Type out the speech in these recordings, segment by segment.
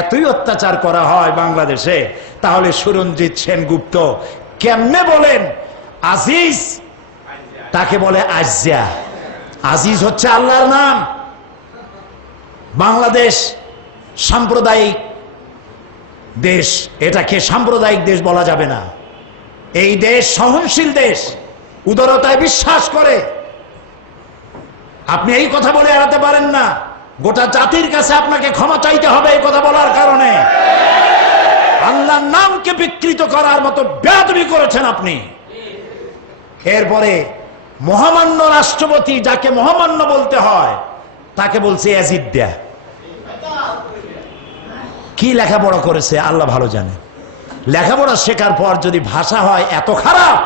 এতই অত্যাচার করা হয় বাংলাদেশে, তাহলে সুরঞ্জিত সেনগুপ্ত কেমনে বলেন আজিজ, তাকে বলে আজ্জা। আজিজ হচ্ছে আল্লাহর নাম। বাংলাদেশ সাম্প্রদায়িক দেশ, এটাকে সাম্প্রদায়িক দেশ বলা যাবে না। এই দেশ সহনশীল দেশ, উদারতায় বিশ্বাস করে। আপনি এই কথা বলে এড়াতে পারেন না। গোটা জাতির কাছে আপনাকে ক্ষমা চাইতে হবে এই কথা বলার কারণে। আল্লাহর নামকে বিকৃত করার মতো বেয়াদবি করেছেন আপনি। এরপরে মহামান্য রাষ্ট্রপতি, যাকে মহামান্য বলতে হয়, তাকে বলছে এজিদ্যা। কি লেখাপড়া করেছে আল্লাহ ভালো জানে। লেখাপড়া শেখার পর যদি ভাষা হয় এত খারাপ,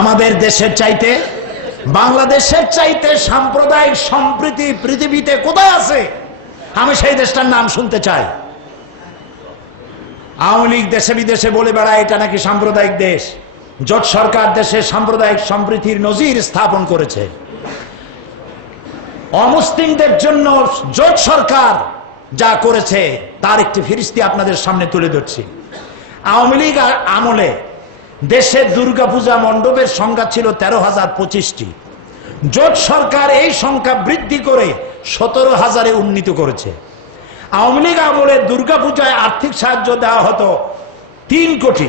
আমাদের দেশের চাইতে, বাংলাদেশের চাইতে সাম্প্রদায়িক সম্প্রীতি পৃথিবীতে কোথায় আছে? আমি সেই দেশটার নাম শুনতে চাই। আওয়ামী লীগ দেশে বিদেশে বলে বেড়ায় এটা নাকি সাম্প্রদায়িক দেশ। জোট সরকার দেশে সাম্প্রদায়িক সম্প্রীতির নজির স্থাপন করেছে। অমুসলিমদের জন্য জোট সরকার যা করেছে তার একটি ফিরিস্তি আপনাদের সামনে তুলে ধরছি। আওয়ামী লীগ আমলে দেশে দুর্গাপূজা মণ্ডপের সংখ্যা ছিল 13,025টি। জোট সরকার এই সংখ্যা বৃদ্ধি করে 17,000-এ উন্নীত করেছে। আওয়ামী লীগ আমলে দুর্গাপূজায় আর্থিক সাহায্য দেওয়া হতো 3 কোটি,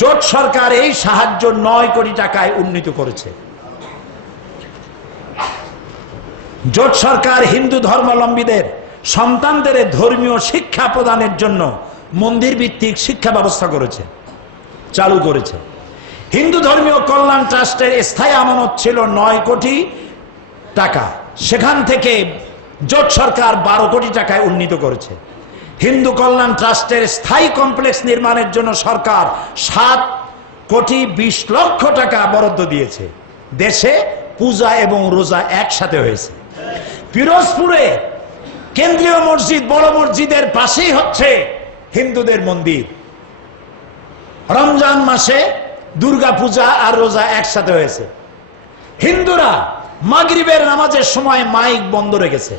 জোট সরকার এই সাহায্য 9 কোটি টাকায় উন্নীত করেছে। জোট সরকার হিন্দু ধর্মাবলম্বীদের সন্তানদের ধর্মীয় শিক্ষা প্রদানের জন্য মন্দির ভিত্তিক শিক্ষা ব্যবস্থা করেছে, চালু করেছে। হিন্দু ধর্মীয় কল্যাণ ট্রাস্টের স্থায়ী আমানত ছিল 9 কোটি টাকা, সেখান থেকে জোট সরকার 12 কোটি টাকায় উন্নীত করেছে। হিন্দু কল্যাণ ট্রাস্টের স্থায়ী কমপ্লেক্স নির্মাণের জন্য সরকার 7 কোটি 20 লক্ষ টাকা বরাদ্দ দিয়েছে। দেশে পূজা এবং রোজা একসাথে হয়েছে। পিরোজপুরে কেন্দ্রীয় মসজিদ, বড় মসজিদের পাশেই হচ্ছে হিন্দুদের মন্দির। রমজান মাসে দুর্গা পূজা আর রোজা একসাথে হয়েছে। হিন্দুরা মাগরিবের নামাজের সময় মাইক বন্ধ রেখেছে।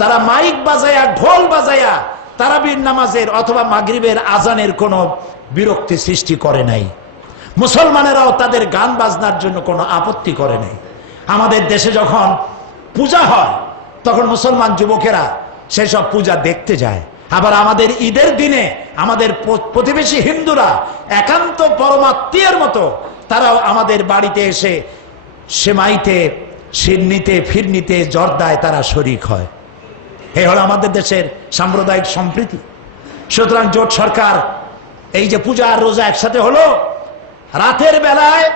তারা মাইক বাজায়া, ঢোল বাজায়া তারাবির নামাজের অথবা মাগরিবের আজানের কোনো বিরক্তি সৃষ্টি করে নাই। মুসলমানেরাও তাদের গান বাজনার জন্য কোনো আপত্তি করে নাই। আমাদের দেশে যখন পূজা হয় তখন মুসলমান যুবকেরা সেসব পূজা দেখতে যায়। আবার আমাদের ঈদের দিনে আমাদের প্রতিবেশী হিন্দুরা একান্ত পরমাত্মীয়ের মতো তারাও আমাদের বাড়িতে এসে সেমাইতে, সিন্নিতে, ফিরনিতে, জর্দায় তারা শরীক হয়। এই হলো আমাদের দেশের সাম্প্রদায়িক সম্প্রীতি। সুতরাং জোট সরকার এই যে পূজা আর রোজা একসাথে হলো, রাতের বেলায়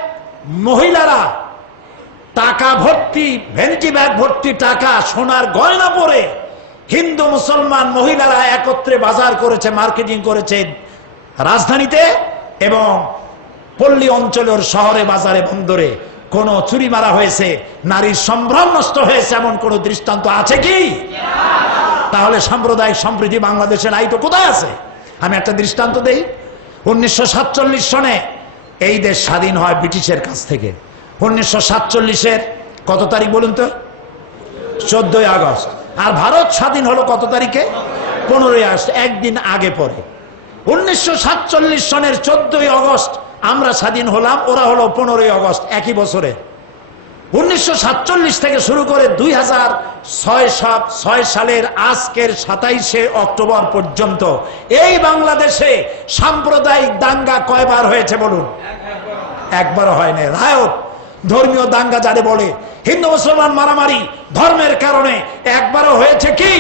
মহিলারা টাকা ভর্তি, ভ্যানিটি ব্যাগ ভর্তি টাকা, সোনার গয়না পরে হিন্দু মুসলমান মহিলারা একত্রে বাজার করেছে, মার্কেটিং করেছে রাজধানীতে এবং পল্লী অঞ্চলের শহরে, বাজারে, বন্দরে। কোন চুরি মারা হয়েছে, নারীর সম্ভ্রম নষ্ট হয়েছে এমন কোন দৃষ্টান্ত আছে কি? তাহলে সাম্প্রদায়িক সম্প্রীতি বাংলাদেশে নাই তো কোথায় আছে? আমি একটা দৃষ্টান্ত দেই। 1947 সনে এই দেশ স্বাধীন হয় ব্রিটিশের কাছ থেকে। 1947-এর কত তারিখ বলুন তো? 14ই আগস্ট। আর ভারত স্বাধীন হলো কত তারিখে? 15ই আগস্ট, একদিন আগে পরে। 1947 সনের 14ই আগস্ট আমরা স্বাধীন হলাম, ওরা হলো 15ই আগস্ট একই বছরে। 1947 থেকে শুরু করে 2006 সালের আজকের 27শে অক্টোবর পর্যন্ত এই বাংলাদেশে সাম্প্রদায়িক দাঙ্গা কয়বার হয়েছে বলুন? একবারও হয় না। রায়ত, ধর্মীয় দাঙ্গা যারে বলে, হিন্দু মুসলমান মারামারি ধর্মের কারণে একবারও হয়েছে কি?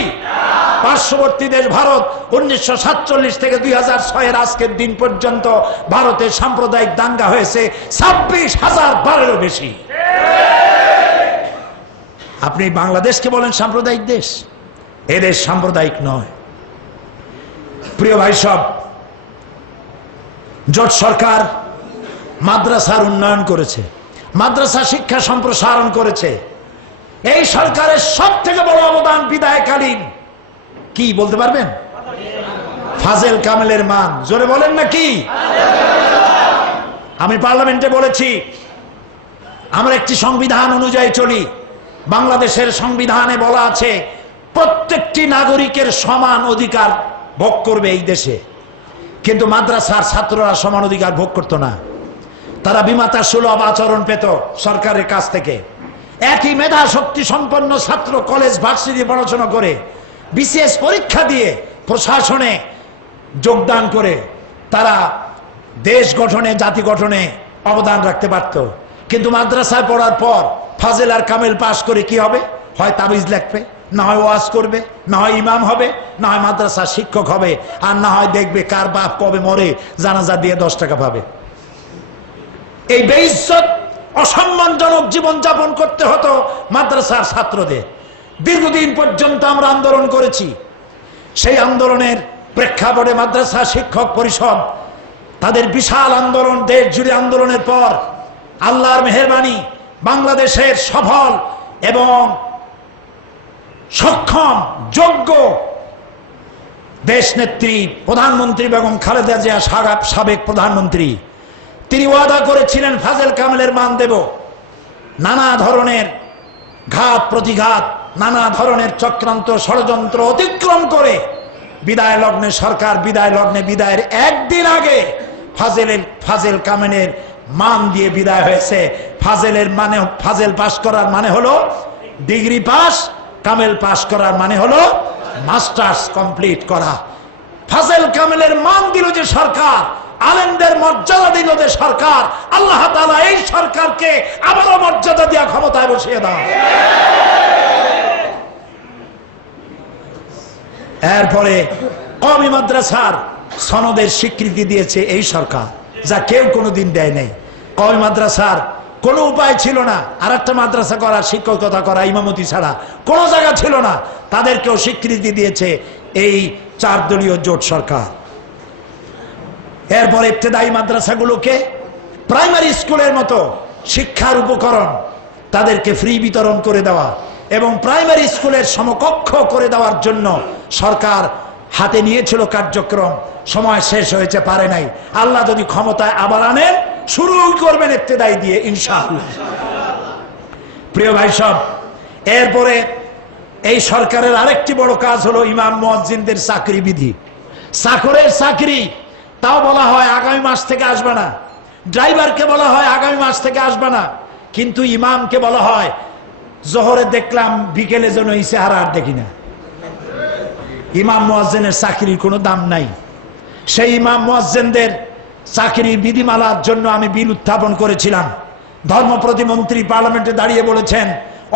পার্শ্ববর্তী দেশ ভারত 1947 থেকে 2006-এর আজকের দিন পর্যন্ত ভারতে সাম্প্রদায়িক দাঙ্গা হয়েছে 26,000 বারেরও বেশি। আপনি বাংলাদেশকে বলেন সাম্প্রদায়িক দেশ? এদেশ সাম্প্রদায়িক নয়। প্রিয় ভাই সব, জোট সরকার মাদ্রাসার উন্নয়ন করেছে, মাদ্রাসা শিক্ষা সম্প্রসারণ করেছে। এই সরকারের সব থেকে বড় অবদান বিদায়কালীন কি বলতে পারবেন? ফাজেল কামেলের মান, জোরে বলেন না কি? আমি পার্লামেন্টে বলেছি আমরা একটি সংবিধান অনুযায়ী চলি। বাংলাদেশের সংবিধানে বলা আছে প্রত্যেকটি নাগরিকের সমান অধিকার ভোগ করবে এই দেশে, কিন্তু মাদ্রাসার ছাত্ররা সমান অধিকার ভোগ করতো না। তারা বিমাতা সুলভ আচরণ পেত সরকারের কাছ থেকে। একই মেধা শক্তি সম্পন্ন ছাত্র কলেজ ভার্সিটি পড়াশোনা করে বিসিএস পরীক্ষা দিয়ে প্রশাসনে যোগদান করে তারা দেশ গঠনে জাতি গঠনে অবদান রাখতে পারত। কিন্তু মাদ্রাসায় পড়ার পর ফাজেল আর কামেল পাশ করে কি হবে? হয় তাবিজ লিখবে, না হয় ওয়াজ করবে, না হয় ইমাম হবে, না হয় মাদ্রাসার শিক্ষক হবে, আর না হয় দেখবে কার বাপ কবে মরে জানাজা দিয়ে 10 টাকা পাবে। এই বেইজ্জত অসম্মানজনক জীবন যাপন করতে হতো মাদ্রাসার ছাত্রদের। দীর্ঘদিন পর্যন্ত আমরা আন্দোলন করেছি। সেই আন্দোলনের প্রেক্ষাপটে মাদ্রাসা শিক্ষক পরিষদ তাদের বিশাল আন্দোলন, দেশ জুড়ে আন্দোলনের পর আল্লাহর মেহেরবানি বাংলাদেশের সফল এবং সক্ষম যোগ্য দেশ নেত্রী প্রধানমন্ত্রী বেগম খালেদা জিয়া, সাবেক প্রধানমন্ত্রী, তিনি ওয়াদা করেছিলেন ফাজেল কামেলের মান দেব। নানা ধরনের ঘাত প্রতিঘাত, নানা ধরনের চক্রান্ত ষড়যন্ত্র অতিক্রম করে বিদায় লগ্নে সরকার বিদায়ের একদিন আগে ফাজেল কামেলের মান দিয়ে বিদায় হয়েছে। ফাজেল পাস করার মানে হলো ডিগ্রি পাস, কামেল পাস করার মানে হলো মাস্টার্স কমপ্লিট করা। ফাজেল কামেলের মান দিল যে সরকার, আলেমদের মর্যাদা দিল যে সরকার, আল্লাহ তাআলা এই সরকারকে আবারও মর্যাদা দিয়া ক্ষমতায় বসিয়ে দাও। এরপরে কওমি মাদ্রাসার সনদের স্বীকৃতি দিয়েছে এই সরকার, যা কেউ কোনোদিন দেয় নাই। কওমি মাদ্রাসার কোনো উপায় ছিল না, আর একটা মাদ্রাসা করা, শিক্ষকতা করা, ইমামতি ছাড়া কোনো জায়গা ছিল না। তাদেরকেও স্বীকৃতি দিয়েছে এই 4 দলীয় জোট সরকার। এরপর ইবতেদায়ী মাদ্রাসাগুলোকে প্রাইমারি স্কুলের মতো শিক্ষার উপকরণ তাদেরকে ফ্রি বিতরণ করে দেওয়া এবং প্রাইমারি স্কুলের সমকক্ষ করে দেওয়ার জন্য সরকার হাতে নিয়েছিল কার্যক্রম। সময় শেষ হয়েছে, পারে নাই। আল্লাহ যদি ক্ষমতায় আবার আনেন, শুরু করবেন ইবতেদায়ী দিয়ে ইনশাআল্লাহ। প্রিয় ভাই সব, এরপরে এই সরকারের আরেকটি বড় কাজ হলো ইমাম মুয়াজ্জিনদের চাকরি বিধি। চাকরের চাকরি, তাও বলা হয় আগামী মাস থেকে আসবে না। ড্রাইভারকে বলা হয় আগামী মাস থেকে আসবে না, কিন্তু ইমামকে বলা হয় জোহরে দেখলাম, বিকেলে যেন এই চেহারা আর দেখি না। ইমাম মুয়াজ্জিনের চাকরির কোনো দাম নাই। সেই ইমাম মুয়াজ্জিনদের চাকরির বিধিমালার জন্য আমি বিল উত্থাপন করেছিলাম। ধর্ম প্রতিমন্ত্রী পার্লামেন্টে দাঁড়িয়ে বলেছেন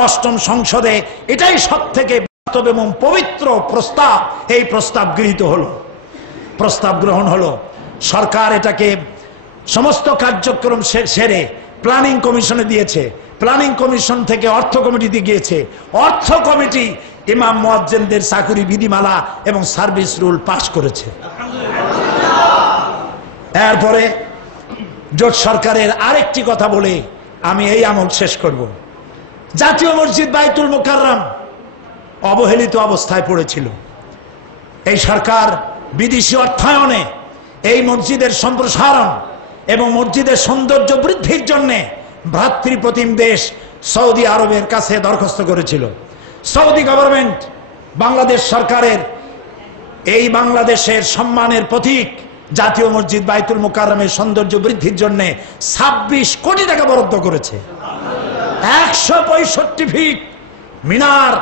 8ম সংসদে এটাই সবথেকে বাস্তব এবং পবিত্র প্রস্তাব। এই প্রস্তাব গৃহীত হলো, প্রস্তাব গ্রহণ হলো। সরকার এটাকে সমস্ত কার্যক্রম সেরে প্ল্যানিং কমিশনে দিয়েছে। প্ল্যানিং কমিশন থেকে অর্থ কমিটিতে গিয়েছে। অর্থ কমিটি ইমাম মুয়াজ্জিনদের চাকরি বিধিমালা এবং সার্ভিস রুল পাস করেছে। এরপরে জোট সরকারের আরেকটি কথা বলে আমি এই আমল শেষ করব। জাতীয় মসজিদ বাইতুল মুকাররম অবহেলিত অবস্থায় পড়েছিল। এই সরকার বিদেশি অর্থায়নে এই মসজিদের সম্প্রসারণ এবং মসজিদের সৌন্দর্য বৃদ্ধির জন্য ভ্রাতৃপ্রতিম দেশ সৌদি আরবের কাছে দরখাস্ত করেছিল। সৌদি গভর্নমেন্ট বাংলাদেশ সরকারের এই বাংলাদেশের সম্মানের প্রতীক জাতীয় মসজিদ বাইতুল মুকাররমের সৌন্দর্য বৃদ্ধির জন্য 26 কোটি টাকা বরাদ্দ করেছে। 165 ফিট মিনার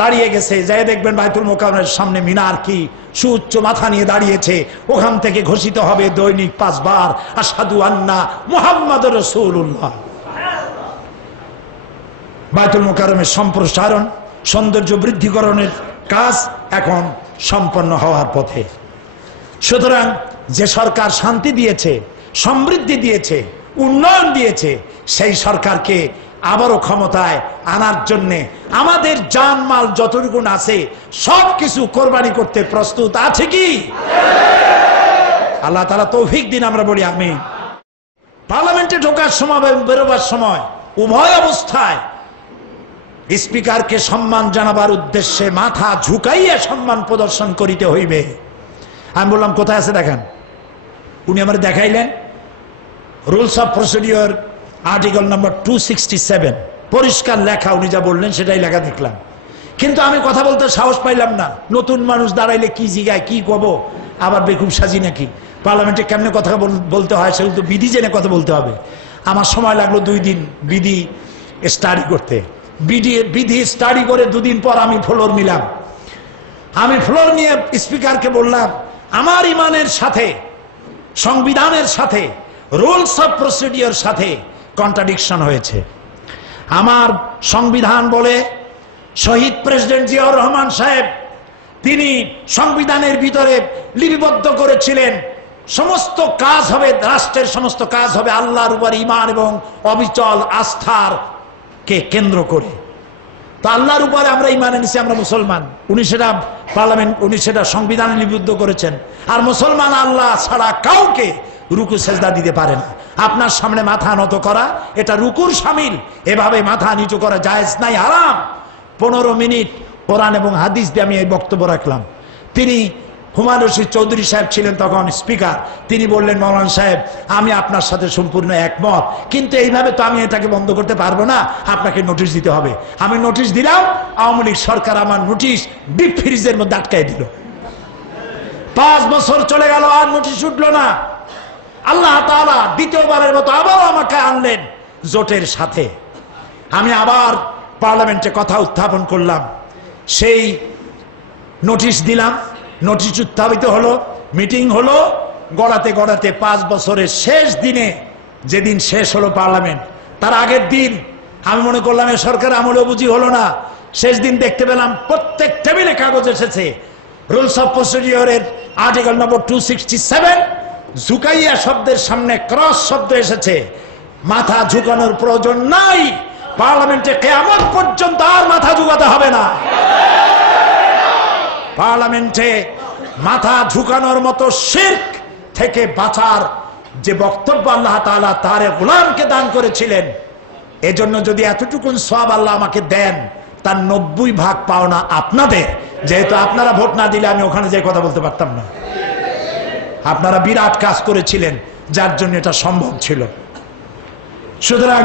দাঁড়িয়ে গেছে। যাই দেখবেন বাইতুল মুকাররমের সামনে মিনার কি সুউচ্চ মাথা নিয়ে দাঁড়িয়েছে। ওখান থেকে ঘোষিত হবে দৈনিক 5 বার আশহাদু আন্না মুহাম্মাদুর রাসূলুল্লাহ। বাইতুল মুকাররমের সম্প্রসারণ, সৌন্দর্য বৃদ্ধিকরণের কাজ এখন সম্পন্ন হওয়ার পথে। সুতরাং যে সরকার শান্তি দিয়েছে, সমৃদ্ধি দিয়েছে, উন্নয়ন দিয়েছে, সেই সরকারকে আবারও ক্ষমতায় আনার জন্যে আমাদের জানমাল যতটুকু আছে সবকিছু কোরবানি করতে প্রস্তুত আছে কি? আল্লাহ তাআলা তৌফিক দিন, আমরা বলি আমিন। পার্লামেন্টে ঢোকার সময় বেরোবার সময় উভয় অবস্থায় স্পিকারকে সম্মান জানাবার উদ্দেশ্যে মাথা ঝুঁকাইয়া সম্মান প্রদর্শন করিতে হইবে। আমি বললাম কোথায় আছে দেখেন। উনি আমার দেখাইলেন rules of procedure article number 267 পরিষ্কার লেখা, উনি যা বললেন সেটাই লেখা দেখলাম। কিন্তু আমি কথা বলতে সাহস পাইলাম না। নতুন মানুষ দাঁড়াইলে কি জিগায়, কি কব, আবার বেকুব সাজি নাকি, পার্লামেন্টে কেমনে কথা বলতে হয় সেগুলো তো বিধি জেনে কথা বলতে হবে। আমার সময় লাগলো 2 দিন বিধি স্টাডি করতে। বিধি স্টাডি করে 2 দিন পর আমি ফ্লোর নিলাম। আমি ফ্লোর নিয়ে স্পিকারকে বললাম, আমার ইমানের সাথে, সংবিধানের সাথে, রুলস অফ প্রসিডিওর সাথে কন্ট্রাডিকশন হয়েছে। আমার সংবিধান বলে শহীদ প্রেসিডেন্ট জিয়াউর রহমান সাহেব তিনি সংবিধানের ভিতরে লিপিবদ্ধ করেছিলেন সমস্ত কাজ হবে, রাষ্ট্রের সমস্ত কাজ হবে আল্লাহর উপর ঈমান এবং অবিচল আস্থার কে কেন্দ্র করে। তো আল্লাহর উপরে আমরা ঈমান এনেছি, আমরা মুসলমান। উনি সেটা পার্লামেন্ট, উনি সেটা সংবিধানে লিপিবদ্ধ করেছেন। আর মুসলমান আল্লাহ ছাড়া কাউকে রুকু সেজদা দিতে পারে না। আপনার সামনে মাথা নত করা এটা রুকুর শামিল, এভাবে মাথা নিচু করা জায়েজ নাই, হারাম। 15 মিনিট কোরআন এবং হাদিস দিয়ে আমি এই বক্তব্য রাখলাম। তিনি হুমায়ুন রশিদ চৌধুরী সাহেব ছিলেন তখন স্পিকার। তিনি বললেন, মাওলানা সাহেব আমি আপনার সাথে সম্পূর্ণ একমত, কিন্তু এইভাবে তো আমি এটাকে বন্ধ করতে পারবো না, আপনাকে নোটিশ দিতে হবে। আমি নোটিশ দিলাম, আওয়ামী লীগ সরকার আমার নোটিশ ডিপ ফ্রিজের মধ্যে আটকাই দিল। 5 বছর চলে গেল, আর নোটিশ উঠলো না। আল্লাহ তাআলা দ্বিতীয়বারের মতো আবার আমাকে আনলেন জোটের সাথে। আমি আবার পার্লামেন্টে কথা উত্থাপন করলাম, সেই নোটিশ দিলাম, নোটিশ উত্থাপিত হলো, মিটিং হলো, গড়াতে গড়াতে 5 বছরের শেষ দিনে, যেদিন শেষ হলো পার্লামেন্ট, তার আগের দিন আমি মনে করলাম এ সরকার আমলেও বুঝি হলো না। শেষ দিন দেখতে পেলাম প্রত্যেক টেবিলে কাগজ এসেছে, রুলস অফ প্রসিডিওরের আর্টিকেল নম্বর 267 ঝুঁকাইয়া শব্দের সামনে ক্রস শব্দ এসেছে। মাথা ঝুঁকানোর প্রয়োজন নাই, পার্লামেন্টে কিয়ামত পর্যন্ত আর মাথা ঝুঁকাতে হবে না। পার্লামেন্টে মাথা ঝুঁকানোর মতো শিরক থেকে বাঁচার যে বক্তব্য আল্লাহ তাআলা তার গোলামকে দান করেছিলেন, এজন্য যদি এতটুকুন সওয়াব আল্লাহ আমাকে দেন, তার 90 ভাগ পাওনা আপনাদের। যেহেতু আপনারা ভোট না দিলে আমি ওখানে যে কথা বলতে পারতাম না। আপনারা বিরাট কাজ করেছিলেন, যার জন্য এটা সম্ভব ছিল। সুতরাং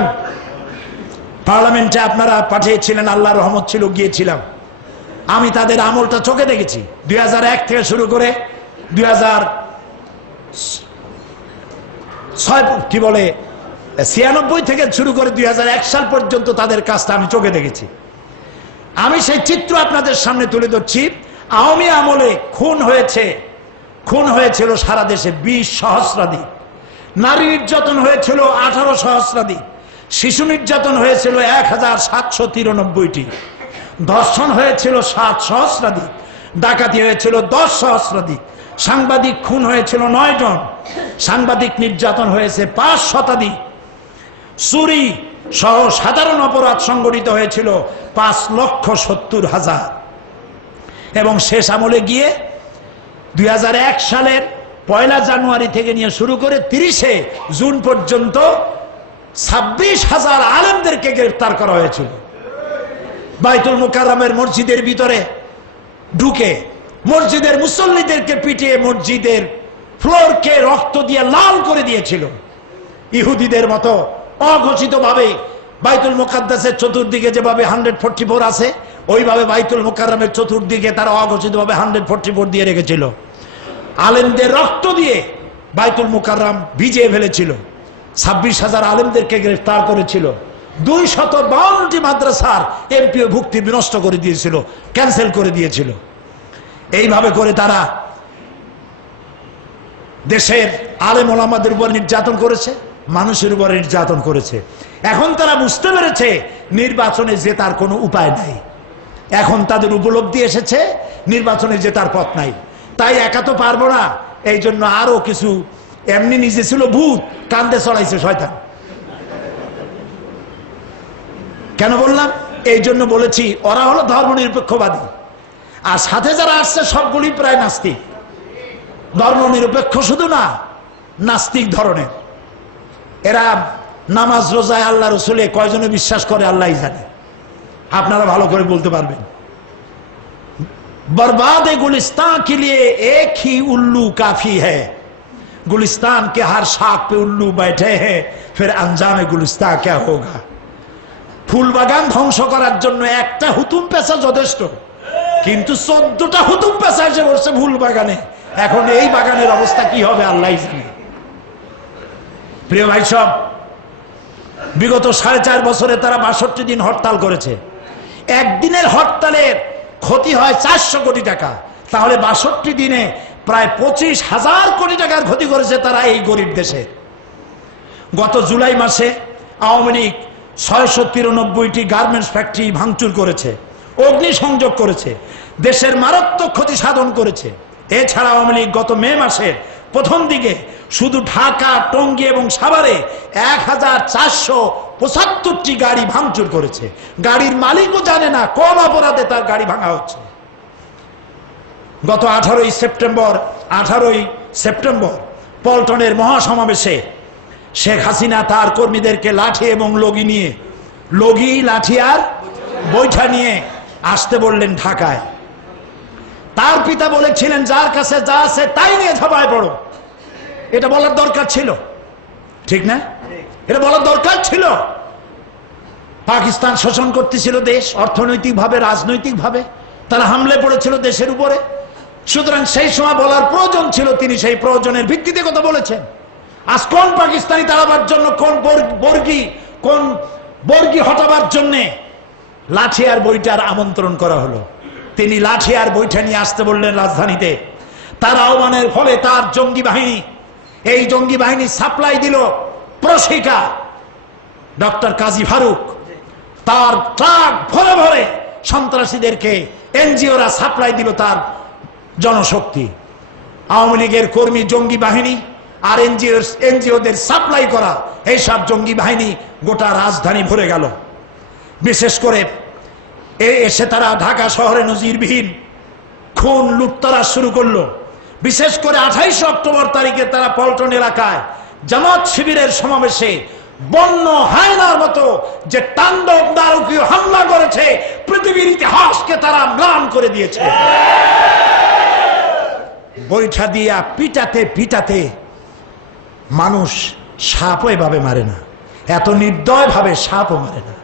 পার্লামেন্টে আপনারা পাঠিয়েছিলেন, আল্লাহর রহমত ছিল, গিয়েছিলাম। আমি তাদের আমলটা চোখে দেখেছি। 2001 থেকে শুরু করে 96 থেকে শুরু করে 2001 সাল পর্যন্ত তাদের কাজটা আমি চোখে দেখেছি। আমি সেই চিত্র আপনাদের সামনে তুলে ধরছি। আওয়ামী আমলে খুন হয়েছিল সারা দেশে 20 সহস্রাধিক, নারী নির্যাতন হয়েছিল 18 সহস্রাধিক, শিশু নির্যাতন হয়েছিল 1793টি, ধর্ষণ হয়েছিল 7 সহস্রাধিক, ডাকাতি হয়েছিল 10 সহস্রাধিক, সাংবাদিক খুন হয়েছিল 9 জন, সাংবাদিক নির্যাতন হয়েছে 5 শতাধিক, চুরি সহ সাধারণ অপরাধ সংগঠিত হয়েছিল 5,70,000। এবং শেষ আমলে গিয়ে 2001 সালের 1 জানুয়ারি থেকে নিয়ে শুরু করে 30 জুন পর্যন্ত 26,000 আলেমদেরকে গ্রেফতার করা হয়েছিল। বাইতুল মুকাররমের মসজিদের ভিতরে ঢুকে মসজিদের মুসল্লিদেরকে পিটিয়ে মসজিদের ফ্লোরকে রক্ত দিয়ে লাল করে দিয়েছিল। ইহুদিদের মতো অঘোষিতভাবে বাইতুল মুকাদ্দাসের চতুর্দিকে যেভাবে 144 আছে, ওইভাবে বাইতুল মুকাররমের চতুর্দিকে তারা অঘোষিতভাবে 144 দিয়ে রেখেছিল। আলেমদের রক্ত দিয়ে বাইতুল মুকাররম ভিজিয়ে ফেলেছিল। 26,000 আলেমদেরকে গ্রেফতার করেছিল। 252টি মাদ্রাসার এমপিও ভুক্তি বিনষ্ট করে দিয়েছিল, ক্যান্সেল করে দিয়েছিল। এইভাবে করে তারা দেশের আলেম ওলামাদের উপর নির্যাতন করেছে, মানুষের উপর নির্যাতন করেছে। এখন তারা বুঝতে পেরেছে নির্বাচনে জেতার কোনো উপায় নাই। এখন তাদের উপলব্ধি এসেছে নির্বাচনে জেতার পথ নাই। তাই একা তো পারবো না, এই জন্য আরো কিছু, এমনি নিজে ছিল ভূত, কান্দে চড়াইছে শয়তান। কেন বললাম? এই জন্য বলেছি ওরা হলো ধর্মনিরপেক্ষবাদী, আর সাথে যারা আসছে সবগুলি প্রায় নাস্তিক। ধর্মনিরপেক্ষ শুধু না, নাস্তিক ধরনের। এরা নামাজ রোজায় আল্লাহ রসুলে কয়জনে বিশ্বাস করে আল্লাহই জানে, আপনারা ভালো করে বলতে পারবেন। बर्बाद गुलिस्तां के लिए एक ही उल्लू काफी है, गुलिस्तान के हर शाख पे उल्लू बैठे हैं, फिर अंजाम गुलिस्तान क्या होगा। ফুল বাগান ধ্বংস করার জন্য একটা হুতুম পেশা যথেষ্ট, কিন্তু 14টা হুতুম পেশা এসে বসছে ফুল বাগানে। এখন এই বাগানের অবস্থা কি হবে আল্লাহই জানে। প্রিয় ভাই সব, বিগত 4.5 বছরে তারা 62 দিন হরতাল করেছে। একদিনের হরতালের ক্ষতি হয় 400 কোটি টাকা, তাহলে 62 দিনে প্রায় 25,000 কোটি টাকার ক্ষতি করেছে তারা এই গরিব দেশে। গত জুলাই মাসে আওয়ামী লীগ 693টি গার্মেন্টস ফ্যাক্টরি ভাঙচুর করেছে, অগ্নিসংযোগ করেছে, দেশের মারাত্মক ক্ষতি সাধন করেছে। এছাড়া আওয়ামী লীগ গত মে মাসের প্রথম দিকে শুধু ঢাকা, টঙ্গী এবং সাভারে 1475টি গাড়ি ভাঙচুর করেছে। গাড়ির মালিকও জানে না কোন অপরাধে তার গাড়ি ভাঙা হচ্ছে। গত 18ই সেপ্টেম্বর পল্টনের মহাসমাবেশে শেখ হাসিনা তার কর্মীদেরকে লাঠি এবং লাঠি আর বৈঠা নিয়ে আসতে বললেন ঢাকায়। তার পিতা বলেছিলেন যার কাছে যা আছে তাই নিয়ে ঝাঁপায় পড়ো। এটা বলার দরকার ছিল, ঠিক না? এটা বলার দরকার ছিল। পাকিস্তান শোষণ করতেছিল দেশ, অর্থনৈতিকভাবে, রাজনৈতিকভাবে তারা হামলে পড়েছিল দেশের উপরে। সুতরাং সেই সময় বলার প্রয়োজন ছিল, তিনি সেই প্রয়োজনের ভিত্তিতে কথা বলেছেন। আজ কোন পাকিস্তানি তাড়াবার জন্য, কোন বর্গী হটাবার জন্য লাঠি আর বইটার আমন্ত্রণ করা হলো। তিনি লাঠি আর বইটা নিয়ে আসতে বললেন রাজধানীতে। তার আহ্বানের ফলে তার জঙ্গি বাহিনী, এই জঙ্গি বাহিনী সাপ্লাই দিল প্রশিকা ডক্টর কাজী ফারুক, তার ট্রাক ভরে ভরে সন্ত্রাসীদেরকে এনজিওরা সাপ্লাই দিল তার জনশক্তি। আওয়ামী লীগের কর্মী জঙ্গি বাহিনী আর এনজিওদের সাপ্লাই করা এইসব জঙ্গি বাহিনী গোটা রাজধানী ভরে গেল। বিশেষ করে এসে তারা ঢাকা শহরে নজিরবিহীন খুন লুটতরা শুরু করলো। বিশেষ করে 28 অক্টোবর তারিখে তারা পল্টন এলাকায় জামাত শিবিরের সমাবেশে বন্য হায়নার মতো যে তাণ্ডব নারকীয় হামলা করেছে, পৃথিবীর ইতিহাসকে তারা ম্লান করে দিয়েছে। বৈঠা দিয়া পিটাতে পিটাতে মানুষ সাপও এভাবে মারে না, এত নির্দয় ভাবে সাপও মারে না।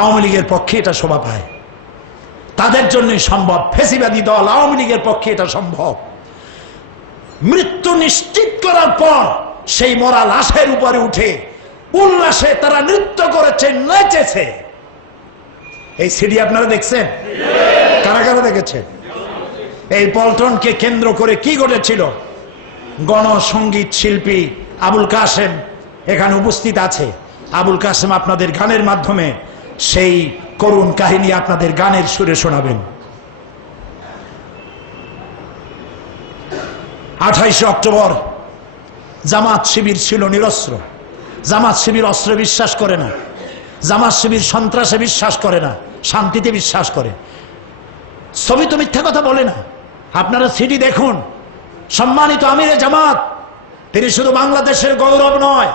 আওয়ামী লীগের পক্ষে এটা শোভা পায়, তাদের জন্যই সম্ভব। ফেসিবাদী দল আওয়ামী লীগের পক্ষে এটা সম্ভব। মৃত্যু নিশ্চিত করার পর সেই মরা লাশের উপরে উঠে উল্লাসে তারা নৃত্য করেছে, নেচেছে। এই সিডি আপনারা দেখছেন? কারা কারা দেখেছেন? এই পল্টনকে কেন্দ্র করে কি ঘটেছিল? গণসঙ্গীত শিল্পী আবুল কাসেম এখানে উপস্থিত আছে। আবুল কাসেম আপনাদের গানের মাধ্যমে সেই করুণ কাহিনী আপনাদের গানের সুরে শোনাবেন। 28 অক্টোবর জামাত শিবির ছিল নিরস্ত্র। জামাত শিবির অস্ত্রে বিশ্বাস করে না, জামাত শিবির সন্ত্রাসে বিশ্বাস করে না, শান্তিতে বিশ্বাস করে। ছবি তো মিথ্যা কথা বলে না। আপনারা সিডি দেখুন। সম্মানিত আমিরে জামাত, তিনি শুধু বাংলাদেশের গৌরব নয়,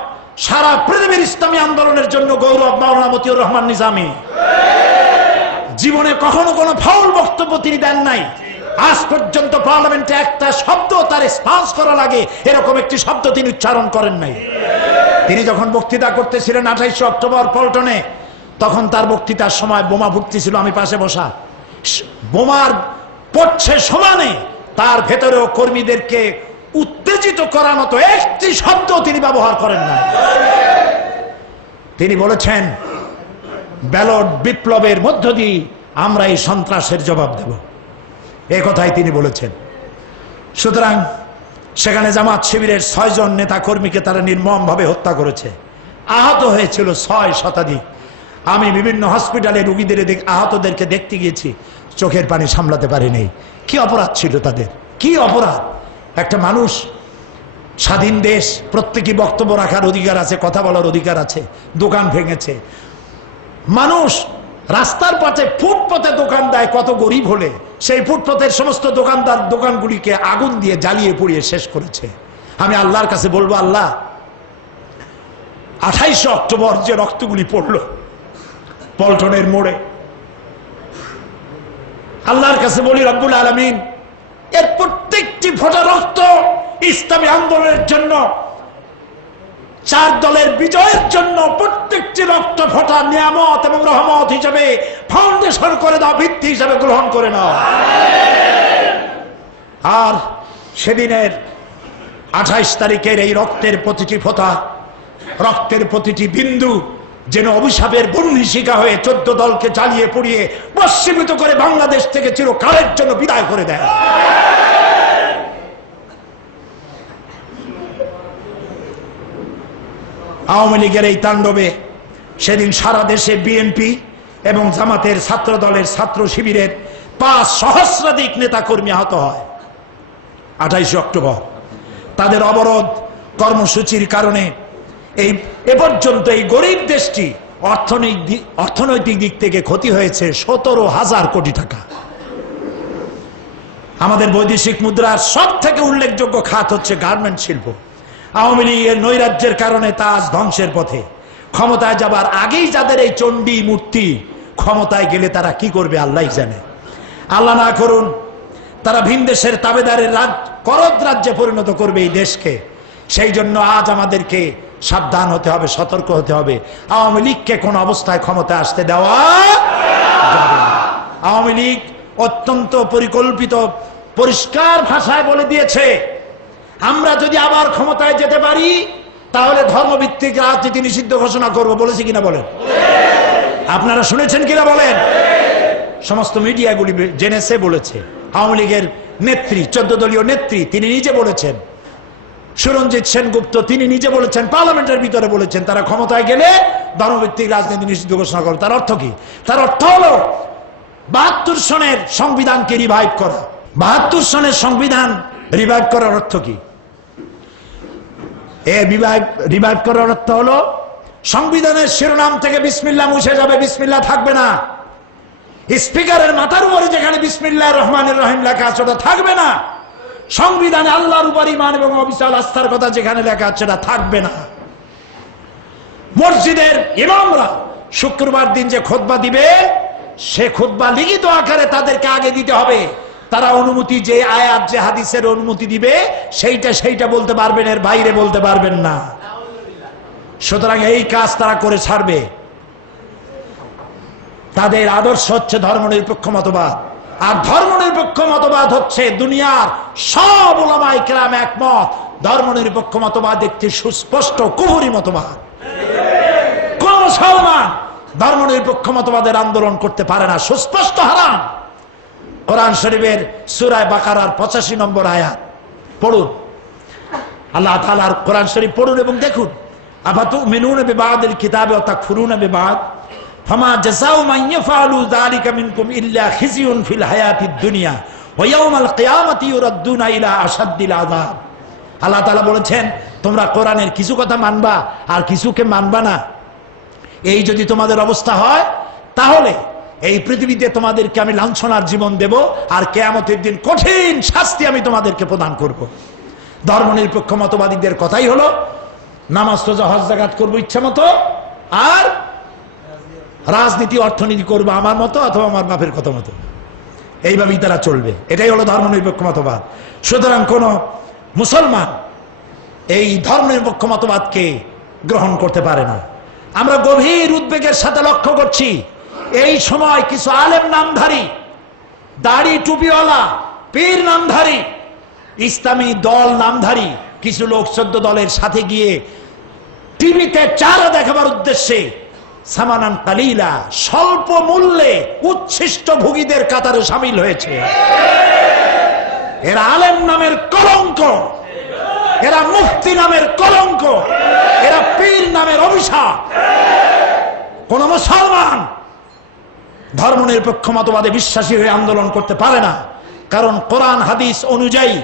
সারা পৃথিবীর ইসলামী আন্দোলনের জন্য গৌরব। মাওলানা মতিউর রহমান নিজামী জীবনে কখনো কোনো ফাউল বক্তব্য তিনি দেন নাই। আজ পর্যন্ত পার্লামেন্টে একটা শব্দ তার স্পান্স করা লাগে এরকম একটি শব্দ তিনি উচ্চারণ করেন নাই। তিনি যখন বক্তৃতা করতেছিলেন 28 অক্টোবর পল্টনে, তখন তার বক্তৃতার সময় বোমা ফুটতেছিল, আমি পাশে বসা। বোমার পড়ছে সমানে, তার ভেতরেও কর্মীদেরকে উত্তেজিত করার মতো একটি শব্দ তিনি ব্যবহার করেন না। তিনি বলেছেন ব্যালট বিপ্লবের মধ্য দিয়ে আমরা এই সন্ত্রাসের জবাব দেব, এই কথাই তিনি বলেছেন। সুতরাং সেখানে জামাত শিবিরের 6 জন নেতা কর্মীকে তারা নির্মমভাবে হত্যা করেছে। আহত হয়েছিল 6 শতাধিক। আমি বিভিন্ন হসপিটালে রোগীদের আহতদেরকে দেখতে গিয়েছি, চোখের পানি সামলাতে পারিনি। কি অপরাধ ছিল তাদের, কি অপরাধ! একটা মানুষ, স্বাধীন দেশ, প্রত্যেকই বক্তব্য রাখার অধিকার আছে, কথা বলার অধিকার আছে। দোকান ভেঙেছে মানুষ, রাস্তার পাশে ফুটপথে দোকান দেয়। কত গরিব হলে সেই ফুটপথের সমস্ত দোকানদার দোকানগুলিকে আগুন দিয়ে জ্বালিয়ে পুড়িয়ে শেষ করেছে। আমি আল্লাহর কাছে বলবো, আল্লাহ 28 অক্টোবর যে রক্তগুলি পড়ল পল্টনের মোড়ে, আল্লাহর কাছে বলি রব্বুল আলামিন এর প্রত্যেকটি ফোঁটা রক্ত ইসলামী আন্দোলনের জন্য, 4 দলের বিজয়ের জন্য প্রত্যেকটি রক্ত ফোটা নিয়ামত এবং রহমত হিসেবে ফাউন্ডেশন করে দাও, ভিত্তি হিসেবে গ্রহণ করে নাও। আর সেদিনের 28 তারিখের এই রক্তের প্রতিটি ফোঁটা, রক্তের প্রতিটি বিন্দু যেন অভিশাপের বহ্নিশিখা হয়ে 14 দলকে জ্বালিয়ে পুড়িয়ে ভস্মীভূত করে বাংলাদেশ থেকে চিরকালের জন্য বিদায় করে দেয়। আওয়ামী লীগের এই তাণ্ডবে সেদিন সারা দেশে বিএনপি এবং জামাতের ছাত্র দলের ছাত্র শিবিরের 5 সহস্রাধিক নেতাকর্মী আহত হয় 28 অক্টোবর। তাদের অবরোধ কর্মসূচির কারণে এ পর্যন্ত এই গরিব দেশটি অর্থনৈতিক দিক থেকে ক্ষতি হয়েছে 17,000 কোটি টাকা। আমাদের বৈদেশিক মুদ্রার সব থেকে উল্লেখযোগ্য খাত হচ্ছে গার্মেন্ট শিল্প। আওয়ামী লীগের নৈরাজ্যের কারণে তা আজ ধ্বংসের পথে। ক্ষমতায় যাবার আগেই যাদের এই চণ্ডী মূর্তি, ক্ষমতায় গেলে তারা কি করবে আল্লাহ জানে। আল্লাহ না করুন তারা ভিন দেশের তাবেদারের করদ রাজ্যে পরিণত করবে এই দেশকে। সেই জন্য আজ আমাদেরকে সাবধান হতে হবে, সতর্ক হতে হবে। আওয়ামী লীগকে কোন অবস্থায় ক্ষমতায় আসতে দেওয়া যাবে না। আওয়ামী লীগ অত্যন্ত পরিকল্পিত পরিষ্কার ভাষায় বলে দিয়েছে, আমরা যদি আবার ক্ষমতায় যেতে পারি তাহলে ধর্মভিত্তিক রাজনীতি নিষিদ্ধ ঘোষণা করব। বলেছি কিনা বলেন? আপনারা শুনেছেন কিনা বলেন? সমস্ত মিডিয়াগুলি জেনেছে, বলেছে। আওয়ামী লীগের নেত্রী, 14 দলীয় নেত্রী, তিনি নিজে বলেছেন। সুরঞ্জিত সেনগুপ্ত তিনি নিজে বলেছেন, পার্লামেন্টের ভিতরে বলেছেন, তারা ক্ষমতায় গেলে ধর্মভিত্তিক রাজনীতি নিষিদ্ধ ঘোষণা করবে। তার অর্থ কি? তার অর্থ হলো 72 সনের সংবিধানকে রিভাইভ করা। 72 সনের সংবিধান রিভাইভ করার অর্থ কি? রিভাইভ করার অর্থ হলো সংবিধানের শিরোনাম থেকে বিসমিল্লাহ মুছে যাবে, বিসমিল্লাহ থাকবে না। স্পিকারের মাথার উপরে যেখানে বিসমিল্লাহির রহমানির রহিম লেখা আছে ওটা থাকবে না। সংবিধানে আল্লাহর উপর ঈমান এবং অবিচল আস্থার কথা যেখানে লেখা আছে সেটা থাকবে না। মসজিদের ইমামরা শুক্রবার দিন যে খুতবা দিবে, সে খুতবা লিখিত আকারে তাদেরকে আগে দিতে হবে। তারা অনুমতি, যে আয়াত যে হাদিসের অনুমতি দিবে সেইটা বলতে পারবেন, এর বাইরে বলতে পারবেন না। সুতরাং এই কাজ তারা করে ছাড়বে। তাদের আদর্শ হচ্ছে ধর্মনিরপেক্ষ মতবাদ। আর ধর্মনিরপেক্ষ মতবাদ হচ্ছে দুনিয়ার সব উলামায়ে কেরাম একমত, ধর্মনিরপেক্ষ মতবাদ একটি সুস্পষ্ট কুফরি মতবাদ। কোন মুসলমান ধর্মনিরপেক্ষ মতবাদের আন্দোলন করতে পারে না, সুস্পষ্ট হারাম। কোরআন শরীফের সূরা বাকারার 85 নম্বর আয়াত পড়ুন। আল্লাহ তাআলার কোরআন শরীফ পড়ুন এবং দেখুন। আফাতুমিনুনা বিবাদিল কিতাবি ওয়া তাকফুরুনা বিবাদ ফামা জাযাউ মান ইয়াফআলু যালিকা মিনকুম ইল্লা খিজিয়ুন ফিল হায়াতিদ দুনিয়া ওয়া ইয়াউমাল কিয়ামাতি ইউরাদ্দুনা ইলা আশাদ্দিল আযাব। আল্লাহ তাআলা বলেছেন, তোমরা কোরআনের কিছু কথা মানবা আর কিছুকে মানবা না। এই যদি তোমাদের অবস্থা হয় তাহলে এই পৃথিবীতে তোমাদেরকে আমি লাঞ্ছনার জীবন দেব, আর কিয়ামতের দিন কঠিন শাস্তি আমি তোমাদেরকে প্রদান করব। ধর্মনিরপেক্ষ মতবাদীদের কথাই হলো নামাজ, রোজা, হজ, যাকাত করবো ইচ্ছা মতো, আর রাজনীতি অর্থনীতি করবো আমার মতো অথবা আমার বাপের কথা মতো। এইভাবেই তারা চলবে। এটাই হলো ধর্মনিরপেক্ষ মতবাদ। সুতরাং কোন মুসলমান এই ধর্মনিরপেক্ষ মতবাদকে গ্রহণ করতে পারে না। আমরা গভীর উদ্বেগের সাথে লক্ষ্য করছি, এই সময় কিছু আলেম নামধারী, দাড়ি টুপিওয়ালা, পীর নামধারী, ইসলামী দল নামধারী কিছু লোক 14 দলের সাথে গিয়ে টিভিতে চারা দেখাবার উদ্দেশ্যে সামানান কালিলা, স্বল্প মূল্যে উচ্ছিষ্ট ভোগীদের কাতারে সামিল হয়েছে। এরা আলেম নামের কলঙ্ক, এরা মুফতি নামের কলঙ্ক, এরা পীর নামের অভিশাপ। কোন মুসলমান ধর্মনিরপেক্ষ মতবাদে বিশ্বাসী হয়ে আন্দোলন করতে পারে না। কারণ কোরআন হাদিস অনুযায়ী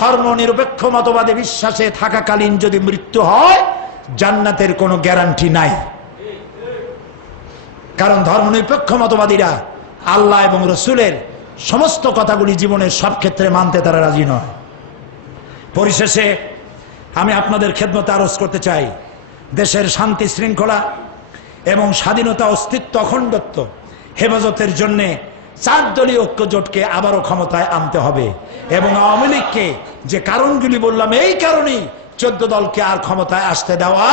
ধর্মনিরপেক্ষ মতবাদে বিশ্বাসে থাকাকালীন যদি মৃত্যু হয়, জান্নাতের কোনো গ্যারান্টি নাই। কারণ ধর্মনিরপেক্ষ মতবাদীরা আল্লাহ এবং রসুলের সমস্ত কথাগুলি জীবনের সব ক্ষেত্রে মানতে তারা রাজি নয়। পরিশেষে আমি আপনাদের খেদমতে আরজ করতে চাই, দেশের শান্তি শৃঙ্খলা এবং স্বাধীনতা, অস্তিত্ব, অখণ্ডত্ব হেফাজতের জন্যে চার দলীয় ঐক্য জোটকে আবারও ক্ষমতায় আনতে হবে এবং আওয়ামী লীগকে যে কারণগুলি বললাম এই কারণেই 14 দলকে আর ক্ষমতায় আসতে দেওয়া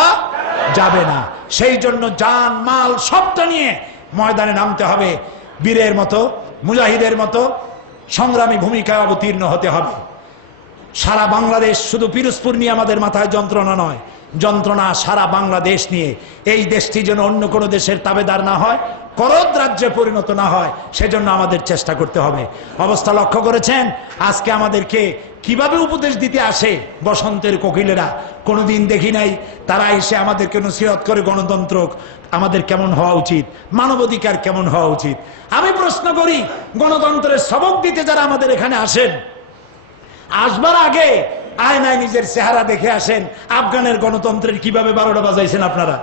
যাবে না। সেই জন্য জান মাল সবটা নিয়ে ময়দানে নামতে হবে, বীরের মতো মুজাহিদের মতো সংগ্রামী ভূমিকায় অবতীর্ণ হতে হবে। সারা বাংলাদেশ, শুধু পিরোজপুর নিয়ে আমাদের মাথায় যন্ত্রণা নয়, যন্ত্রণা সারা বাংলাদেশ নিয়ে। এই দেশটি যেন অন্য কোনো দেশের তাবেদার না হয়, করদ রাজ্যে পরিণত না হয়, সেজন্য আমাদের চেষ্টা করতে হবে। অবস্থা লক্ষ্য করেছেন আজকে আমাদেরকে কিভাবে উপদেশ দিতে আসে বসন্তের কোকিলেরা। কোনোদিন দেখি নাই তারা এসে আমাদেরকে নসিহত করে গণতন্ত্র আমাদের কেমন হওয়া উচিত, মানবাধিকার কেমন হওয়া উচিত। আমি প্রশ্ন করি, গণতন্ত্রের সবক দিতে যারা আমাদের এখানে আসেন, আসবার আগে আয়নায় নিজের চেহারা দেখে আসেন। আফগানের গণতন্ত্রের কিভাবে 12টা বাজাইছেন আপনারা?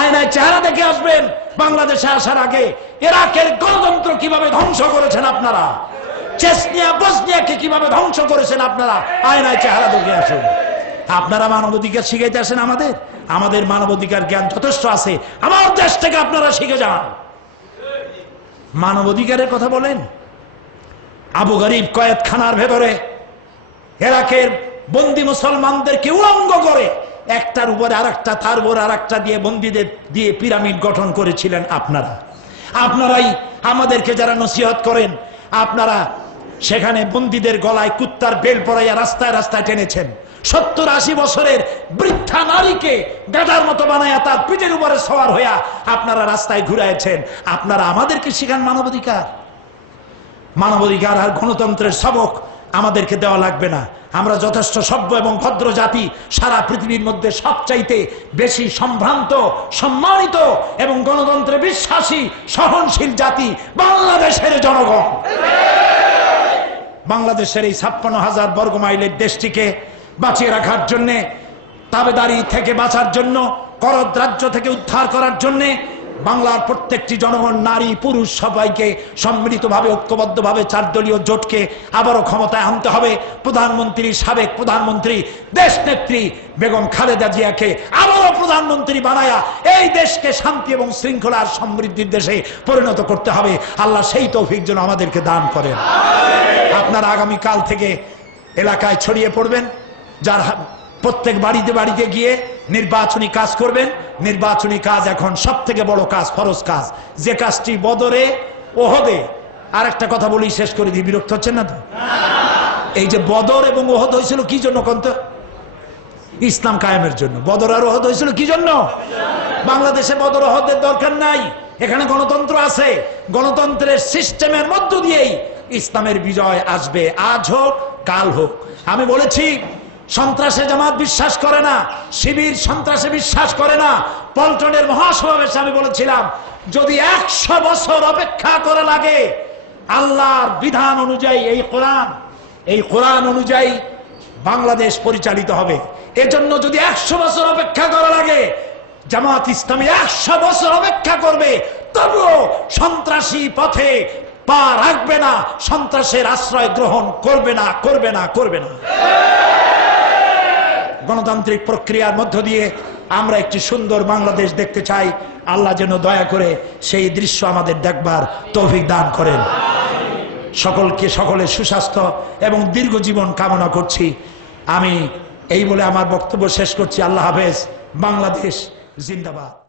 আয়নায় চেহারা দেখে আসবেন। বাংলাদেশে আসার আগে ইরাকের গণতন্ত্র কিভাবে ধ্বংস করেছেন আপনারা, চেচনিয়া বসনিয়াকে কিভাবে ধ্বংস করেছেন আপনারা, আয়নায় চেহারা দেখে আসেন। আপনারা মানবাধিকার শিখাইতে আসেন আমাদের? আমাদের মানবাধিকার জ্ঞান যথেষ্ট আছে, আমার দেশ থেকে আপনারা শিখে যান। মানবাধিকারের কথা বলেন। আবু গরিব কয়েদখানার ভেতরে ইরাকের বন্দী মুসলমানদেরকে উলঙ্গ করে একটার উপরে আরেকটা, তার উপর আরেকটা দিয়ে বন্দীদের দিয়ে পিরামিড গঠন করেছিলেন আপনারা। আপনারাই আমাদেরকে যারা নসিহত করেন, আপনারা সেখানে বন্দীদের গলায় কুত্তার বেল পরাইয়া রাস্তায় রাস্তায় টেনেছেন। 70-80 বছরের বৃদ্ধা নারীকে গাধার মতো বানাইয়া তার পিঠের উপরে সওয়ার হইয়া আপনারা রাস্তায় ঘুরাইছেন। আপনারা আমাদেরকে শিখান মানবাধিকার। মানবাধিকার আর গণতন্ত্রের সবক আমাদেরকে দেওয়া লাগবে না। আমরা যথেষ্ট সভ্য এবং ভদ্র জাতি, সারা পৃথিবীর মধ্যে সবচাইতে বেশি সম্ভ্রান্ত, সম্মানিত এবং গণতন্ত্রে বিশ্বাসী, সহনশীল জাতি বাংলাদেশের জনগণ। বাংলাদেশের এই 56,000 বর্গমাইলের দেশটিকে বাঁচিয়ে রাখার জন্য, তাবেদারি থেকে বাঁচার জন্য, করদ রাজ্য থেকে উদ্ধার করার জন্য বাংলার প্রত্যেকটি জনগণ, নারী পুরুষ সবাইকে সম্মিলিতভাবে ঐক্যবদ্ধভাবে 4 দলীয় জোটকে আবারও ক্ষমতায় আনতে হবে। প্রধানমন্ত্রী, সাবেক প্রধানমন্ত্রী, দেশ নেত্রী বেগম খালেদা জিয়াকে আবারও প্রধানমন্ত্রী বানায়া এই দেশকে শান্তি এবং শৃঙ্খলার সমৃদ্ধির দেশে পরিণত করতে হবে। আল্লাহ সেই তৌফিক যেন আমাদেরকে দান করেন। আপনারা আগামীকাল থেকে এলাকায় ছড়িয়ে পড়বেন, যার প্রত্যেক বাড়িতে বাড়িতে গিয়ে নির্বাচনী কাজ করবেন। নির্বাচনী কাজ এখন সব থেকে বড় কাজ, ফরজ কাজ, যে কাজটি বদরে ওহদে। আর একটা কথা বলি, শেষ করে দিই, বিরক্ত হচ্ছেন না তো? এই যে বদর এবং ওহদ হয়েছিল কি জন্য কোন তো? ইসলাম কায়েমের জন্য। বদর আর ওহদ হয়েছিল কি জন্য? বাংলাদেশে বদর ওহদের দরকার নাই, এখানে গণতন্ত্র আছে। গণতন্ত্রের সিস্টেমের মধ্য দিয়েই ইসলামের বিজয় আসবে, আজ হোক কাল হোক। আমি বলেছি সন্ত্রাসে জামাত বিশ্বাস করে না, শিবির সন্ত্রাসে বিশ্বাস করে না। পল্টনের মহাসমাবেশে আমি বলেছিলাম, যদি 100 বছর অপেক্ষা করা লাগে, আল্লাহর বিধান অনুযায়ী এই কোরআন অনুযায়ী বাংলাদেশ পরিচালিত হবে। এজন্য যদি 100 বছর অপেক্ষা করা লাগে, জামাত ইসলামী 100 বছর অপেক্ষা করবে, তবুও সন্ত্রাসী পথে পা রাখবে না, সন্ত্রাসের আশ্রয় গ্রহণ করবে না, করবে না, করবে না। গণতান্ত্রিক প্রক্রিয়ার মধ্য দিয়ে আমরা একটি সুন্দর বাংলাদেশ দেখতে চাই। আল্লাহ যেন দয়া করে সেই দৃশ্য আমাদের দেখবার তৌফিক দান করেন। সকলের সুস্বাস্থ্য এবং দীর্ঘ জীবন কামনা করছি। আমি এই বলে আমার বক্তব্য শেষ করছি। আল্লাহ হাফেজ। বাংলাদেশ জিন্দাবাদ।